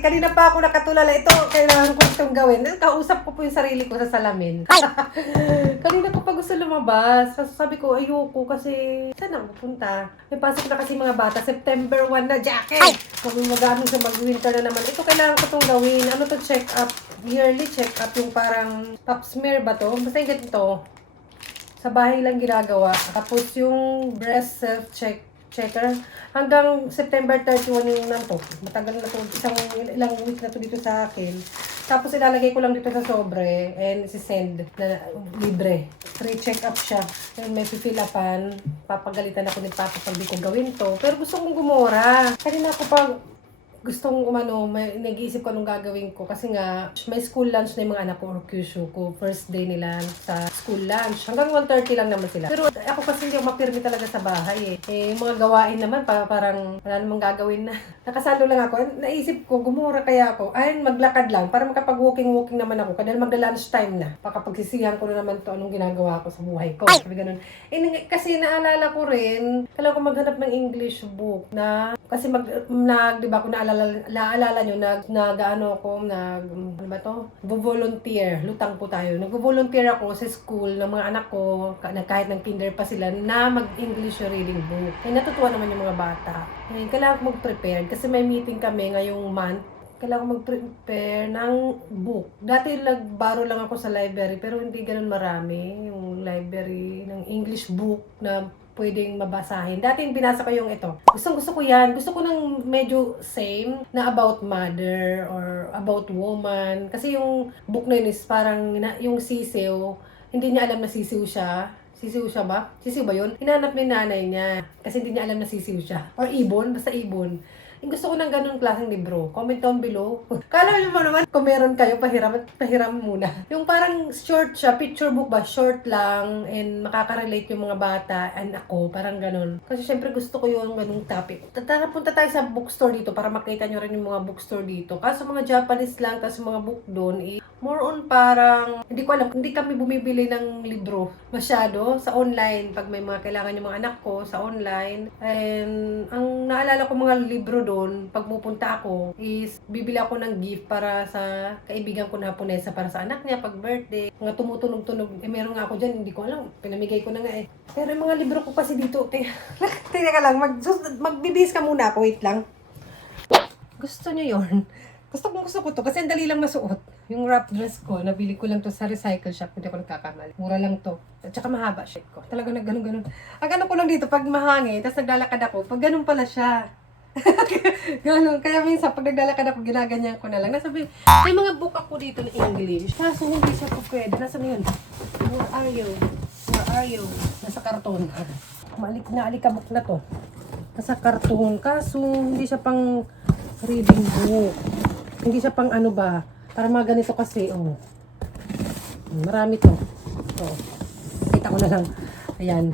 Kanina pa ako nakatulala. Ito, kailangan ko itong gawin. Kausap ko po yung sarili ko sa salamin. Kanina ko pa gusto lumabas. Sabi ko, ayoko kasi saan ako pupunta? May pasok na kasi mga bata. September 1 na, jacket! Kung mag-ano sa mag-winter na naman. Ito, kailangan ko itong gawin. Ano to, check up? Yearly check up. Yung parang pap smear ba to? Basta yung ganito. Sa bahay lang ginagawa. Tapos yung breast checker. Hanggang September 31 yung nanto. Matagal na to. Ilang week na to dito sa akin. Tapos ilalagay ko lang dito sa sobre and isi-send na libre. Free check-up siya. And may pipilapan. Papagalitan ako ni Papa pag di ko gawin to. Pero gusto kong gumora. Kanina ako pa gustong nag-iisip ko anong gagawin ko kasi nga may school lunch na yung mga anak ko or kyushu ko. First day nila sa school lunch. Hanggang 1:30 lang naman sila. Pero ako kasi hindi ako mapirmi talaga sa bahay eh. Yung mga gawain naman parang wala namang gagawin na. Nakasalo lang ako. Naisip ko, gumura kaya ako. Ay, maglakad lang para makapag-walking naman ako. Dahil magla-lunch time na. Pagkapagsisihan ko na naman to anong ginagawa ko sa buhay ko. Sabi ganun. Kasi naalala ko rin, kailangan ko maghanap ng English book na kasi di ba kung naalala nyo, volunteer, lutang po tayo. Nag-volunteer ako sa school ng mga anak ko, kahit ng kinder pa sila, na mag-English reading book. Eh, natutuwa naman yung mga bata. Eh, kailangan ko mag-prepare kasi may meeting kami ngayong month. Kailangan ko mag-prepare ng book. Dati nagbaro lang ako sa library, pero hindi ganun marami yung library ng English book na pwedeng mabasahin. Dati binasa ko yung ito. Gusto ko yan. Gusto ko ng medyo same na about mother or about woman. Kasi yung book na yun is parang yung sisiw. Hindi niya alam na sisiw siya. Sisiw siya ba? Sisiw ba yun? Hinanap ni nanay niya. Kasi hindi niya alam na sisiw siya. Or ibon. Basta ibon. Yung gusto ko ng ganun klaseng libro. Comment down below. Kala nyo mo naman, kung meron kayo, pahiram muna. Yung parang short siya, picture book ba? Short lang, and makaka-relate yung mga bata, and ako, parang ganun. Kasi syempre gusto ko yung ganung topic. Punta tayo sa bookstore dito para makita nyo rin yung mga bookstore dito. Kaso mga Japanese lang, tapos mga book doon, more on parang, hindi ko alam, hindi kami bumibili ng libro masyado sa online. Pag may mga kailangan yung mga anak ko sa online. And ang naalala ko mga libro doon, pag pupunta ako, is bibili ako ng gift para sa kaibigan ko na Haponesa para sa anak niya pag birthday. Mga tumutunog-tunog, meron nga ako dyan, hindi ko alam, pinamigay ko na nga eh. Pero yung mga libro ko kasi dito, tingnan ka lang, magbibis ka muna ako, wait lang. Gusto niyo yun? Gusto ko to kasi ang dali lang masuot. Yung wrap dress ko, nabili ko lang to sa recycle shop, hindi ako nagkakamali. Mura lang to. At saka mahaba shit ko. Talagang nagganun-ganun. Ang ano ko lang dito, pag mahangin, tapos naglalakad ako, pag ganun pala siya. Ganun. Kaya minsan, pag naglalakad ako, ginaganyan ko na lang. Nasabi, may mga book ako dito na English. Kaso hindi siya po pwede. Nasaan yun? Where are you? Where are you? Nasa karton. Alikabok na to. Nasa karton. Kaso hindi siya pang reading book. Hindi siya pang ano ba. Para mga ganito kasi, oh. Marami to. Oh. Kita ko na lang. Ayan.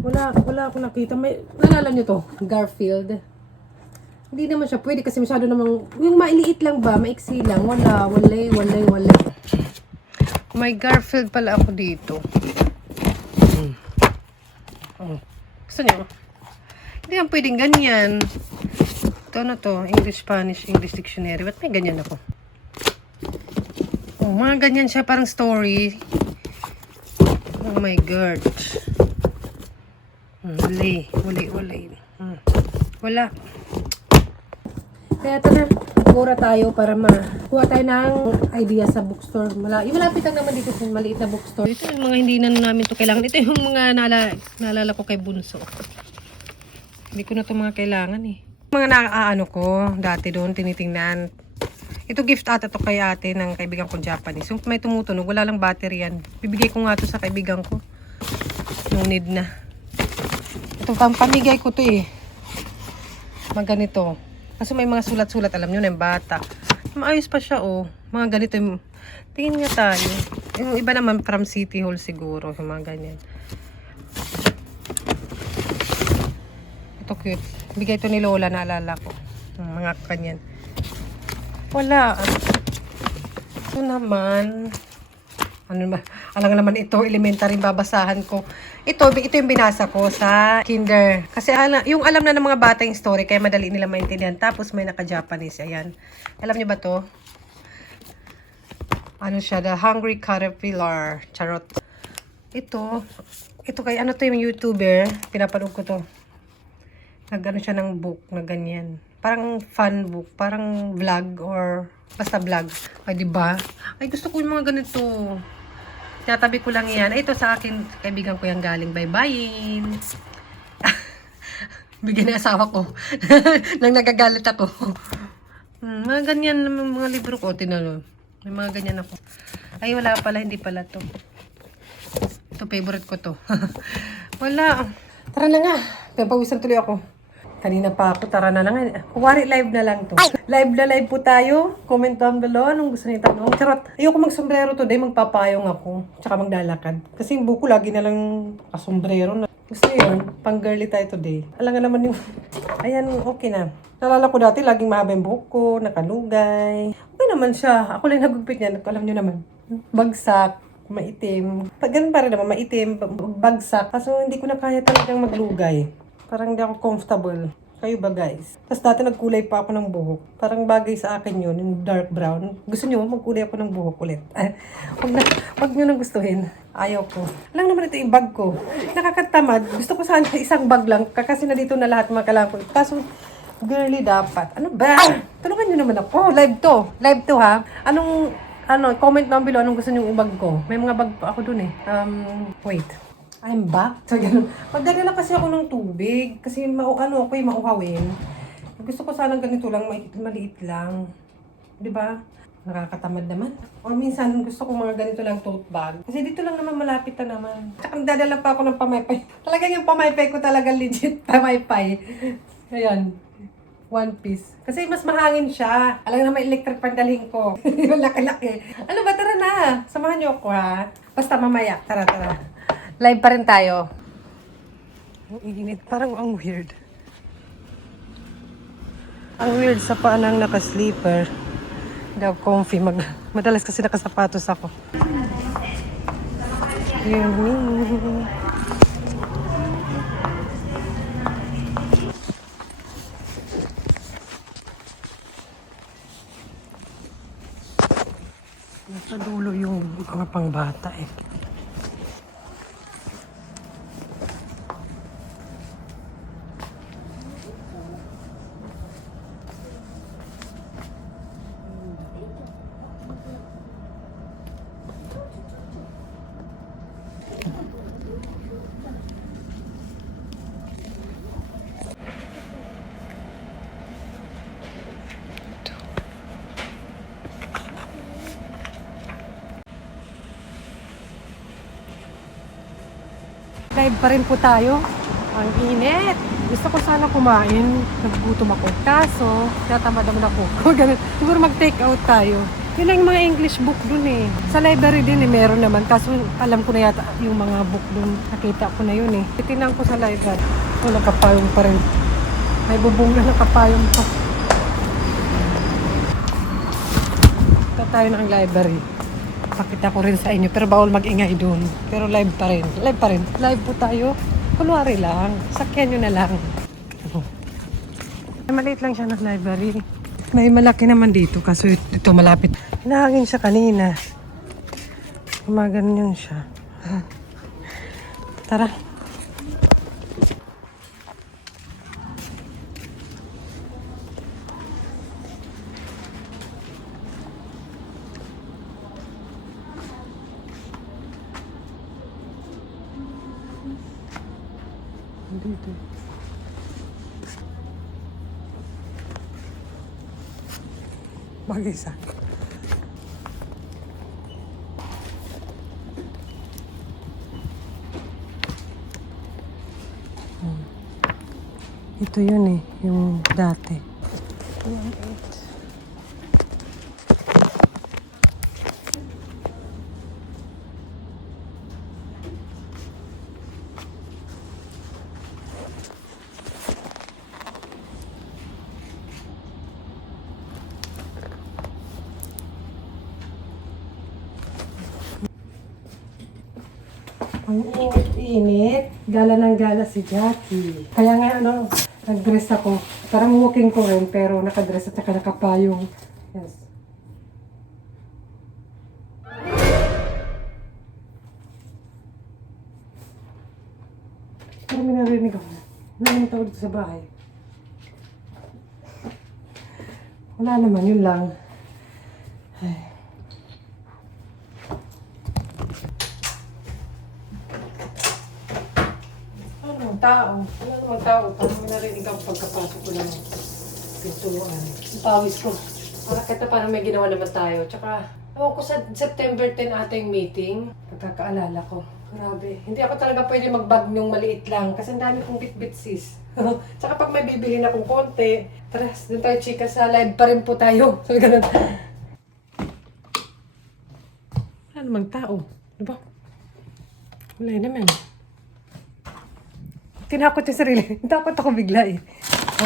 Wala akong nakita. Nalala nyo to? Garfield. Hindi naman siya pwede kasi masyado namang, yung mailiit lang ba? Maiksi lang. Wala. May Garfield pala ako dito. Oh. Gusto nyo? Hindi naman pwedeng ganyan. Ito na to, English, Spanish, English Dictionary. Ba't may ganyan ako? Oh, mga ganyan siya, parang story. Oh my God. Wala. Kaya tara, mura tayo para makuha tayo ng idea sa bookstore. Yung malapit lang naman dito sa maliit na bookstore. Ito yung mga hindi na namin to kailangan. Ito yung mga naalala ko kay Bunso. Hindi ko na to mga kailangan eh. Mga naaano ko, dati doon, tinitingnan. Ito gift ata to kay ate ng kaibigan ko Japanese. Yung may tumutunog, wala lang battery yan. Bibigay ko nga to sa kaibigan ko. No need na. Ito, pamigay ko to eh. Mga ganito. Kasi may mga sulat-sulat, alam nyo na yung bata. Maayos pa siya oh. Mga ganito yung, tingin nga tayo. Yung iba naman from City Hall siguro, yung mga ganyan. Ito cute. Bigay ito ni Lola, naalala ko. Mga kanyan. Wala. Ito naman. Ano naman, alam naman ito, elementary babasahan ko. Ito yung binasa ko sa kinder. Kasi yung alam na ng mga bata yung story, kaya madali nila maintindihan. Tapos may naka-Japanese, ayan. Alam niyo ba to? Ano siya, The Hungry Caterpillar. Charot. Ito kay ano to yung YouTuber, pinapanood ko to. Nagano siya ng book na ganyan. Parang fun book, parang vlog or basta vlog. Ay, di ba? Ay, gusto ko yung mga ganito. Tinatabi ko lang yan. Ito sa akin, kaibigan ko yung galing. Bye-bye. Bigyan ng asawa ko. Nang nagagalit ako. Mga ganyan mga libro ko. Tinalo. May mga ganyan ako. Ay, wala pala. Hindi pala to. Ito, favorite ko to. Wala. Tara na nga. Papawisan tuloy ako. Kanina pa ako, tara na lang. Kuwari live na lang to. Live na live po tayo. Comment down below anong gusto niyo tanong. Charot. Ayoko mag-sombrero today, magpapayong ako. Tsaka maglalakad. Kasi yung buko lagi na lang kasombrero na. Gusto yun, pang girly tayo today. Alam nga naman yung, ayan, okay na. Nalala ko dati, laging mahaba yung buhok ko, nakalugay. Okay naman siya. Ako lang nagugpit niya, alam niyo naman. Bagsak, maitim. Ganun pa rin naman, maitim, bagsak. Kaso hindi ko na kaya talagang maglugay. Parang hindi ako comfortable. Kayo ba guys? Tapos dati nagkulay pa ako ng buhok. Parang bagay sa akin yun, yung dark brown. Gusto nyo, magkulay ako ng buhok ulit. Wag nyo nang gustuhin. Ayaw ko. Lang naman ito yung bag ko. Nakakatamad. Gusto ko sana isang bag lang. Kasi na dito na lahat mga kailangan ko. Kaso, girly dapat. Ano ba? Tulungan nyo naman ako. Live to. Live to ha. Comment down below anong gusto nyo yung bag ko. May mga bag pa ako dun eh. Wait. I'm back. So, ganun. Magdala kasi ako ng tubig. Kasi ako yung mauhawin. Gusto ko sana ganito lang, maliit lang. Diba? Nakakatamad naman. O minsan gusto ko mga ganito lang tote bag. Kasi dito lang naman malapit na naman. Tsaka dadala pa ako ng pamaypay. Talagang yung pamaypay ko talaga legit pamaypay. Ayan. One piece. Kasi mas mahangin siya. Alam na may electric pandalhin ko. Laki-laki. Ano ba? Tara na. Samahan niyo ako ha. Basta mamaya. Tara. Live pa rin tayo. Ang init. Parang ang weird. Ang weird sa paanang naka-sleeper. Hindi ako comfy. Madalas kasi nakasapatos ako. Yun. Nasa dulo yung mga pangbata eh. Live pa rin po tayo. Ang init. Gusto ko sana kumain. Nagugutom ako. Kaso, natamad naman ako. Siguro mag-take out tayo. Yun lang yung mga English book dun eh. Sa library din eh, meron naman. Kaso alam ko na yata yung mga book dun. Nakita ko na yun eh. Titinang ko sa library. Nakapayong pa rin. May bubong na nakapayong pa. Ito tayo ng library. Pakita ko rin sa inyo, pero bawal mag-ingay doon. Pero live pa rin. Live po tayo. Kunwari lang. Sakyan nyo na lang. Maliit lang siya ng library. May malaki naman dito, kaso ito malapit. Hinahangin siya kanina. Gumaganyan siya. Tara. Dito. Mag-isa. Ito yun eh, yung dati. Ang init. Gala ng gala si Jackie. Kaya nga nag-dress ako. Parang walking ko rin, pero nakadress at saka nakapayong. Yes. Parang may narinig ako. Narinig tawag dito sa bahay. Wala naman, yun lang. Ay. Tao. Wala namang tao. Parang may narinig ako pagkapasok ko ng pintuan. Ang pawis ko. Kahit na parang may ginawa naman tayo. Tsaka, ako sa September 10 ata yung meeting. Pagkakaalala ko. Grabe. Hindi ako talaga pwede mag-bag yung maliit lang. Kasi ang dami kong bit-bit sis. Tsaka pag may bibilhin akong konti, tara, doon tayo chika sa live pa rin po tayo. So, ganun. Wala namang tao. Diba? Wala naman. Tinakot yung sarili. Takot ako bigla eh.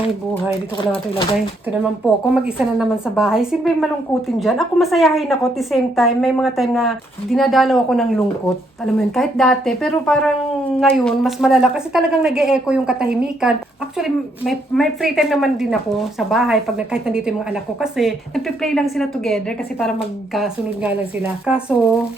Ay, buhay. Dito ko lang ito ilagay. Ito naman po ako. Mag-isa na naman sa bahay. Sino ba yung malungkutin dyan? Ako masayahin ako. At the same time, may mga time na dinadalaw ako ng lungkot. Alam mo yun, kahit dati. Pero parang ngayon, mas malala. Kasi talagang nag-e-echo yung katahimikan. Actually, may free time naman din ako sa bahay. Kahit nandito yung mga anak ko. Kasi nagpe-play lang sila together. Kasi parang magkasunod nga lang sila. Kaso,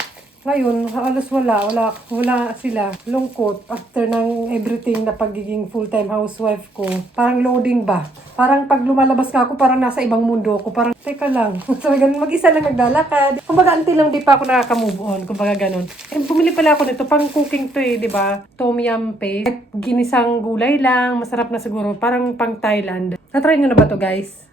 ngayon, halos wala sila. Lungkot after ng everything na pagiging full-time housewife ko. Parang loading ba? Parang pag lumalabas ka ako, parang nasa ibang mundo ako. Parang, teka lang. So, ganun, mag-isa lang naglalakad. Kumbaga, until lang di pa ako nakaka-move on. Kumbaga, ganun. And bumili pala ako nito. Pang cooking to eh, di ba? Tom yum paste. Ginisang gulay lang. Masarap na siguro. Parang pang Thailand. Natry nyo na ba to guys?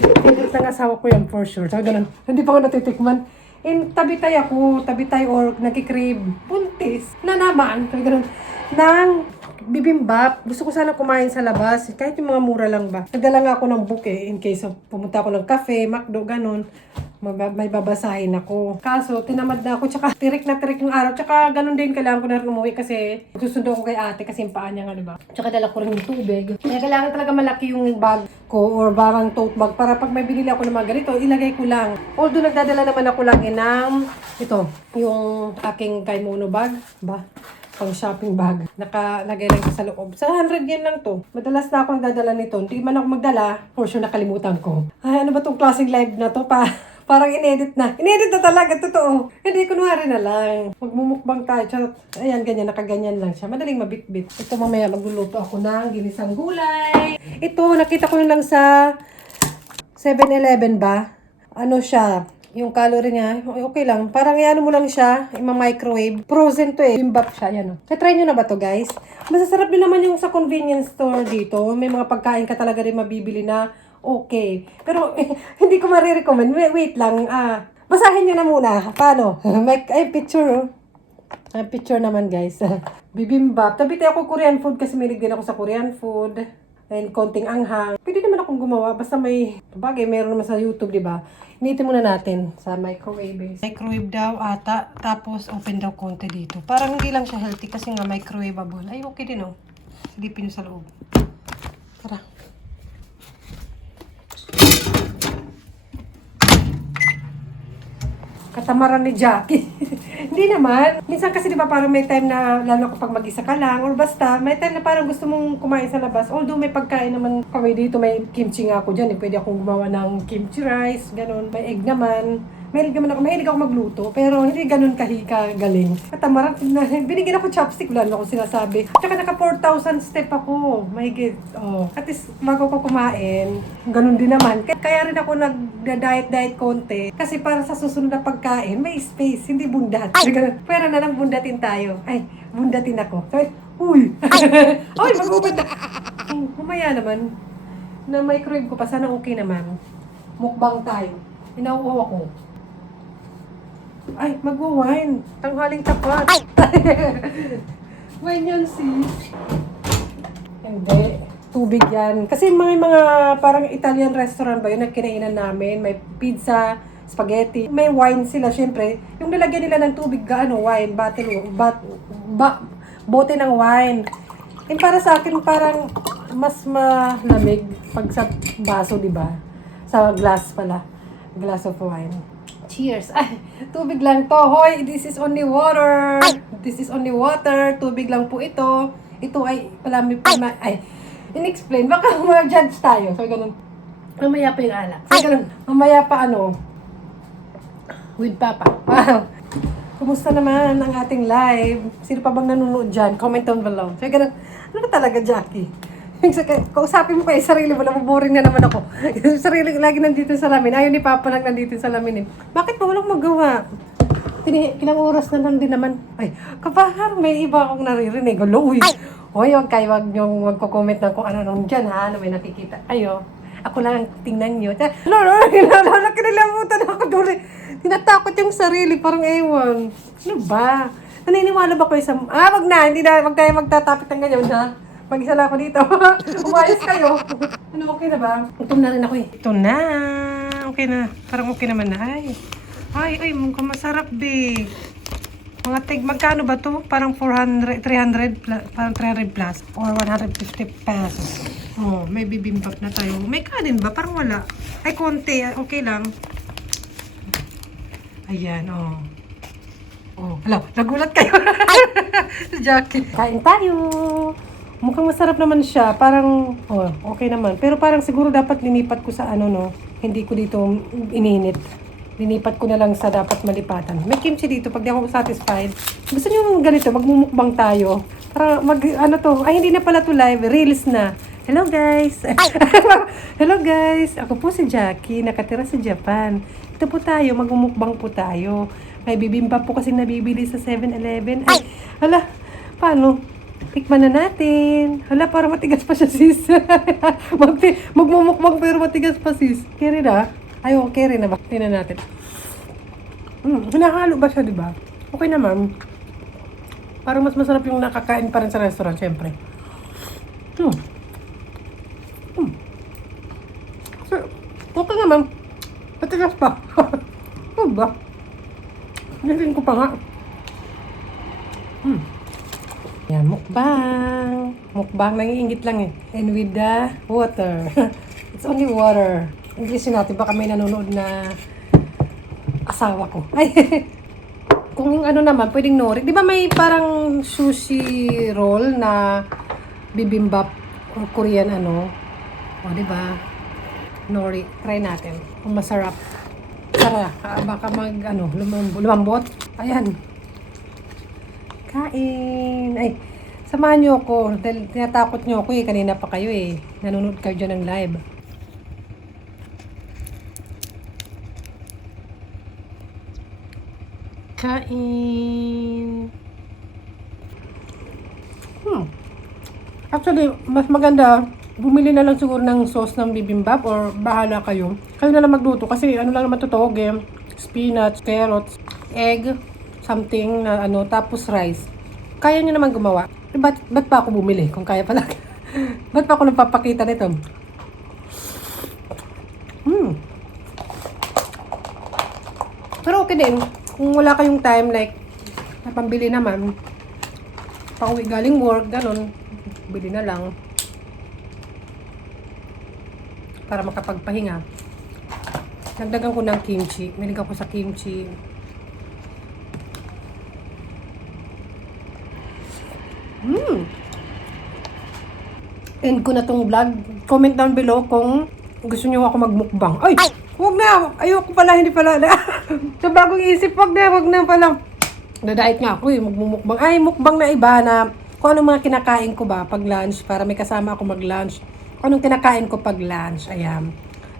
Favorite ng asawa ko yan for sure. So, ganun. Hindi pa ako natitikman. Tabitay or nakikrave, buntis, na naman, ng bibimbap. Gusto ko sana kumain sa labas, kahit yung mga mura lang ba. Nagdala nga ako ng book eh, in case of pumunta ako ng cafe, McDo, ganun. May babasahin ako. Kaso, tinamad na ako, tsaka tirik na tirik yung araw. Tsaka ganun din, kailangan ko na rin umuwi kasi susundo ako kay ate kasi yung paa niya nga, diba? Tsaka dala ko rin yung tubig. Kaya kailangan talaga malaki yung bag ko or parang tote bag para pag may binili ako ng mga ganito, ilagay ko lang. Although nagdadala naman ako lagi ng ito, yung aking Kaimono bag, ba? Pang shopping bag. Nakalagay lang sa loob. Sa 100 yen lang to. Madalas na ako nagdadala nito. Hindi man ako magdala, for sure nakalimutan ko. Ay, ano ba tong klaseng live na to pa? Parang inedit na. Inedit na talaga, totoo. Hindi, kunwari na lang. Magmumukbang tayo. Charot. Ayan, ganyan, nakaganyan lang siya. Madaling mabitbit. Ito mamaya, magluluto ako ng ginisang gulay. Ito, nakita ko yun lang sa 7-Eleven ba? Ano siya? Yung calorie niya, okay lang. Parang ano mo lang siya, ima-microwave. Frozen to eh. Bimbap siya, yan o. Kaya try nyo na ba to guys? Masasarap din naman yung sa convenience store dito. May mga pagkain ka talaga rin mabibili na okay. Pero hindi ko marirecommend. Wait lang. Basahin nyo na muna. Paano? Picture oh. Picture naman guys. Bibimbap. Tabi tayo ako Korean food kasi may din ako sa Korean food. And konting anghang. Pwede naman akong gumawa. Basta may, bagay, meron naman sa YouTube, di ba? Initin muna natin sa microwave. Microwave daw ata. Tapos open daw konti dito. Parang hindi lang siya healthy kasi nga microwavable. Ay, okay din oh. Silipin nyo sa loob. Tara. Katamaran ni Jackie. Hindi naman. Minsan kasi di ba parang may time na lalo kapag mag-isa ka lang or basta may time na parang gusto mong kumain sa labas. Although may pagkain naman kami dito, may kimchi nga ako dyan. Pwede akong gumawa ng kimchi rice, ganun. May egg naman. Mahilig ako magluto, pero hindi ganun galing. Katamaran, binigyan ako chopstick, wala naman akong sinasabi. Tsaka naka 4,000 step ako, mahigit. Oh. At least, bago ko kumain, ganun din naman. Kaya rin ako nag-diet konti, kasi para sa susunod na pagkain, may space, hindi bundat. Pwera na lang bundatin tayo. Ay, bundatin ako. Uy! Ay, mag-ubad na. Humaya naman. Na microwave ko pa, sana okay naman. Mukbang tayo. Inauuhaw ako. Ay, mag-wine. Tanghaling tapat. Wine yun, sis. Hindi. Tubig yan. Kasi mga parang Italian restaurant ba yun na kinainan namin. May pizza, spaghetti. May wine sila, syempre. Yung nilagyan nila ng tubig, wine, bote ng wine. And para sa akin, parang mas malamig pag sa baso, di ba? Sa glass pala. Glass of wine. Cheers. Ay, tubig lang to. Hoy, this is only water. This is only water. Tubig lang po ito. Ito ay, palami pa ay, in-explain. Baka ma-judge tayo. So, ganun. Mamaya pa yung alak. So, ganun. Mamaya pa ano, with Papa. Wow. Kumusta naman ang ating live? Sino pa bang nanonood dyan? Comment down below. So, ganun. Ano ka talaga, Jackie? Kausapin mo kayo sarili mo, nabuboring na naman ako. Sarili, lagi nandito sa lamin. Ayaw ni Papa lang nandito sa lamin eh. Bakit ba walang magawa? Ilang oras na lang din naman. Ay, kapag may iba akong naririnig. Uy, huwag niyong magko-comment na kung ano nung dyan ha, na may nakikita. Ayo, ako lang ang tingnan nyo. Kinalamutan ako doon. Tinatakot yung sarili, parang ewan. Ano ba? Naniniwala ba ko sa... wag na, hindi na, wag tayo magtatapit ng ganyan ha. Mag-isa lang ako dito. Umayos kayo. Ano, okay na ba? Gutom na rin ako eh. Ito na. Okay na. Parang okay naman na. Ay, mukhang masarap be. Mga magkano ba to? Parang 400, 300 plus, parang 300 plus. Or 150 pesos. Oh, may bibimbap na tayo. May kanin ba? Parang wala. Ay, konti. Okay lang. Ayan, oh. Oh, hala, nagulat kayo. Jackie. Kain tayo. Mukhang masarap naman siya. Parang, okay naman. Pero parang siguro dapat linipat ko sa ano, no? Hindi ko dito ininit. Linipat ko na lang sa dapat malipatan. May kimchi dito. Pag di ako satisfied. Gusto niyo ganito, magmumukbang tayo. Para hindi na pala to live. Reels na. Hello guys. Hello guys. Ako po si Jackie. Nakatira sa Japan. Ito po tayo. Magmumukbang po tayo. May bibimbap po kasi nabibili sa 7-Eleven. Ay, hala. Paano? Tikman na natin. Hala, para matigas pa siya, sis. Magmumukbang pero matigas pa, sis. Keri na? Ay, okay rin na ba? Tingnan natin. Hinahalo ba siya, di ba? Okay naman. Parang mas masarap yung nakakain pa rin sa restaurant, syempre. So, okay naman. Matigas pa. Ano ba? Natin ko pa nga. Yan, mukbang. Mukbang, nangiingit lang eh. And with the water. It's only water. English natin, baka may nanonood na asawa ko. Ay, kung yung ano naman, pwedeng nori. Di ba may parang sushi roll na bibimbap o Korean ano? O, di ba? Nori. Try natin. Kung masarap. Tara, baka lumambot. Ayan. Kain. Ay, samahan niyo ako. Dahil tinatakot niyo ako eh. Kanina pa kayo eh. Nanonood kayo dyan ng live. Kain. Actually, mas maganda. Bumili na lang siguro ng sauce ng bibimbap or bahala kayo. Kayo na lang magluto kasi ano lang naman totoo, spinach, carrots, egg, something na tapos rice. Kaya nyo naman gumawa. Ba't pa ako bumili kung kaya pala? Ba't pa ako nagpapakita nito? Pero okay din. Kung wala kayong time, like, napambili naman, pauwi galing work, ganun, bili na lang. Para makapagpahinga. Nagdagan ko ng kimchi. Milig ako sa kimchi. End ko na tong vlog. Comment down below kung gusto niyo ako magmukbang. Ay! Huwag na! Ayoko pala, hindi pala. Sa bagong isip, wag na pala. Nadait nga ako magmumukbang. Ay, mukbang na iba na kung anong mga kinakain ko ba pag lunch para may kasama ako mag-lunch. Kung anong kinakain ko pag lunch. Ayan.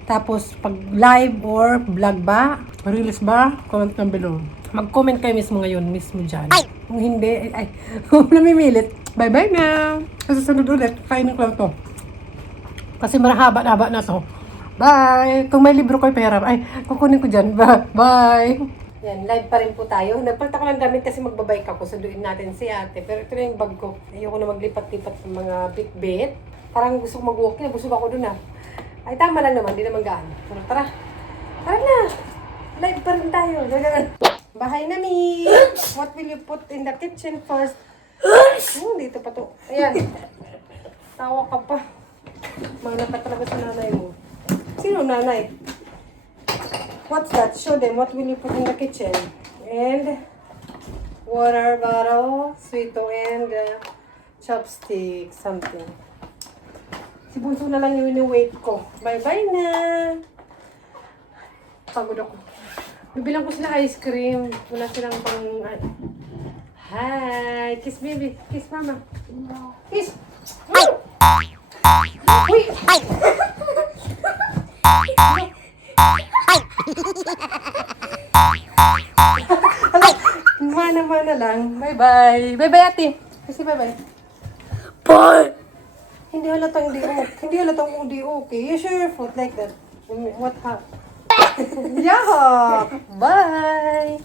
Tapos, pag live or vlog ba, reels ba, comment down below. Mag-comment kayo mismo ngayon, mismo dyan. Kung hindi, namimilit. Bye-bye na. Kasi sunod ulit, kainin ko lang to. Kasi marahaba-haba na to. Bye! Kung may libro ko, pera. Ay, kukunin ko dyan. Bye! Yan, live pa rin po tayo. Nagpalta ko lang damit kasi magbabike ako. Sunduin natin si ate. Pero ito na yung bag ko. Ayoko na maglipat-lipat ng mga bit-bit. Parang gusto ko mag-walking. Busog ako dun Ay, tama lang naman. Di naman gaan. Pero tara. Tara na! Live pa rin tayo. Bahay na, Mi! What will you put in the kitchen first? Dito pa to. Ayan. Tawa ka pa. Mga ka talaga sa nanay mo. Sino nanay? What's that? Show them. What will you put in the kitchen? And water bottle, sweeto, and chopstick, something. Si Bunso na lang yung wait ko. Bye-bye na! Pagod ako. Bibilang ko sila ice cream. Wala silang pang... Hi! Kiss baby. Kiss mama. Kiss! Uy! Mana-mana lang. Bye-bye. Bye-bye, ate. Kasi bye-bye. Bye! Hindi halatang di okay. Hindi halatang hindi okay. You show your foot like that. What happened? Yeah! Bye!